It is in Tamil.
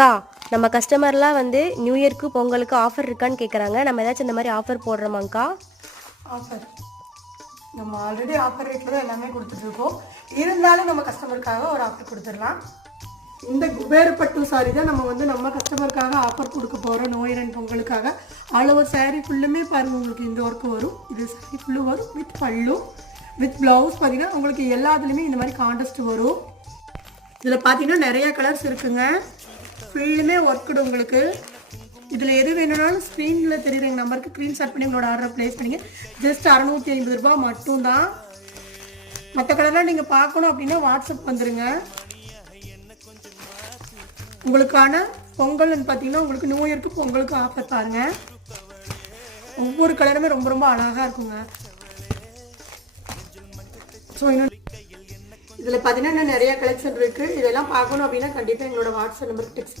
அக்கா, நம்ம கஸ்டமர்லாம் வந்து நியூ இயர்க்கு பொங்கலுக்கு ஆஃபர் இருக்கான்னு கேட்குறாங்க. நம்ம ஏதாச்சும் இந்த மாதிரி ஆஃபர் போடுறோமாங்க்கா? ஆஃபர் நம்ம ஆல்ரெடி ஆஃபர் ரேட்டில் தான் எல்லாமே கொடுத்துட்ருக்கோம். இருந்தாலும் நம்ம கஸ்டமருக்காக ஒரு ஆஃபர் கொடுத்துடலாம். இந்த குபேரப்பட்டு சாரி தான் நம்ம கஸ்டமருக்காக ஆஃபர் கொடுக்க போகிறோம். நோயிரன் பொங்கலுக்காக ஆல் ஓவர் சாரீ ஃபுல்லுமே பாருங்கள், உங்களுக்கு இந்த ஒர்க்கு வரும். இது சாரீ ஃபுல்லு வரும் வித் பல்லு வித் ப்ளவுஸ். பார்த்தீங்கன்னா உங்களுக்கு எல்லாத்துலேயுமே இந்த மாதிரி கான்ட்ராஸ்ட் வரும். இதில் பார்த்தீங்கன்னா நிறைய கலர்ஸ் இருக்குங்க. ஃபுல்லுமே ஒர்க்குடு உங்களுக்கு. இதில் எது வேணும்னாலும் ஸ்க்ரீனில் தெரியுற எங்கள் நம்பருக்கு ஸ்க்ரீன்ஷாட் பண்ணி உங்களோட ஆர்டரை ப்ளேஸ் பண்ணிங்க. ஜஸ்ட் 650 ரூபா மட்டும்தான். மற்ற கலர்லாம் நீங்கள் பார்க்கணும் அப்படின்னா வாட்ஸ்அப் வந்துடுங்க. உங்களுக்கான பொங்கல்னு பார்த்தீங்கன்னா உங்களுக்கு நியூ இயர்க்கு பொங்கலுக்கு ஆஃபர் பாருங்கள். ஒவ்வொரு கலருமே ரொம்ப ரொம்ப அழகாக இருக்குங்க. ஸோ இன்னும் இதில் பார்த்தீங்கன்னா இன்னும் நிறைய கலெக்ஷன் இருக்குது. இதெல்லாம் பார்க்கணும் அப்படின்னா கண்டிப்பாக எங்களோட வாட்ஸ்அப் நம்பருக்கு டெக்ஸ்ட்